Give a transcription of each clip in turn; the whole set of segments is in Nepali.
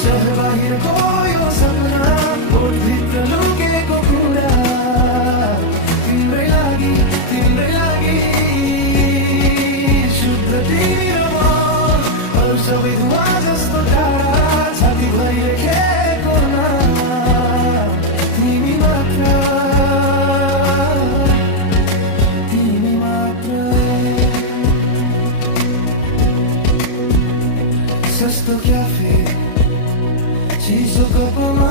शहर बाहिरको यो सपना ओठभित्र लुकेको कुरा तिम्रै लागि शुद्ध तिमी र म अरू सबै धुवा जस्तो टाढा छाती भइरहेको नाम तिमी मात्र सस्तो क्याफे चिसो कपमा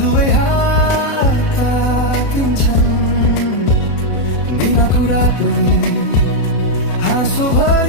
दुवै हात तातिन्छन् बिना कुरा पनि हाँसो भए